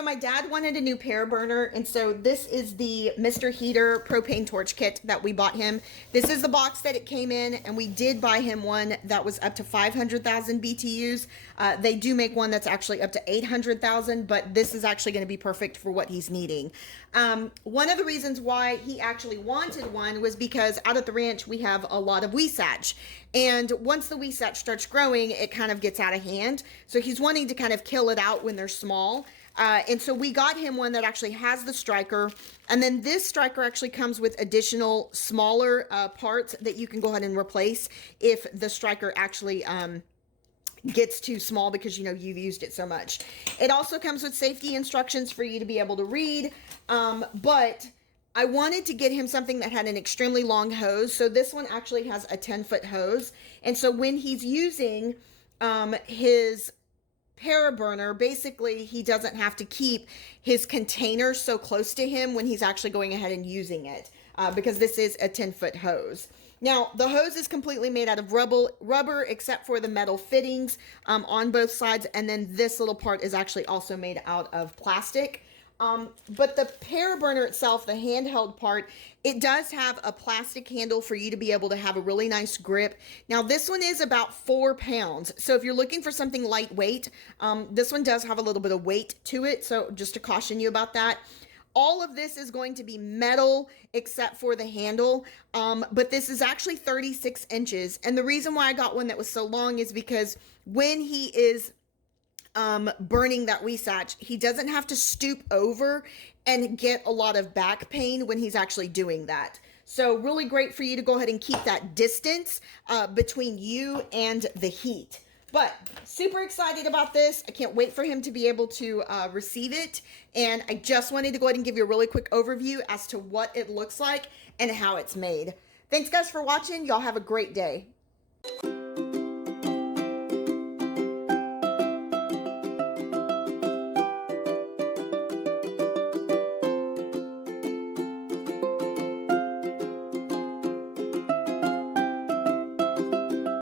So my dad wanted a new pear burner, and so this is the Mr. Heater propane torch kit that we bought him. This is the box that it came in, and we did buy him one that was up to 500,000 BTUs. They do make one that's actually up to 800,000, but this is actually going to be perfect for what he's needing. One of the reasons why he actually wanted one was because out at the ranch we have a lot of weesatch, and once the weesatch starts growing, it kind of gets out of hand. So he's wanting to kind of kill it out when they're small. And so we got him one that actually has the striker, and then this striker actually comes with additional smaller parts that you can go ahead and replace if the striker actually gets too small because you know you've used it so much. It also comes with safety instructions for you to be able to read, but I wanted to get him something that had an extremely long hose. So this one actually has a 10-foot hose, and so when he's using his paraburner, basically he doesn't have to keep his container so close to him when he's actually going ahead and using it, because this is a 10-foot hose. Now the hose is completely made out of rubber except for the metal fittings on both sides, and then this little part is actually also made out of plastic. But the paraburner itself, the handheld part, it does have a plastic handle for you to be able to have a really nice grip. Now this one is about 4 pounds. So if you're looking for something lightweight, this one does have a little bit of weight to it. So just to caution you about that. All of this is going to be metal except for the handle, but this is actually 36 inches. And the reason why I got one that was so long is because when he is burning that weesatch, he doesn't have to stoop over and get a lot of back pain when he's actually doing that. So really great for you to go ahead and keep that distance between you and the heat. But super excited about this. I can't wait for him to be able to receive it. And I just wanted to go ahead and give you a really quick overview as to what it looks like and how it's made. Thanks guys for watching. Y'all have a great day.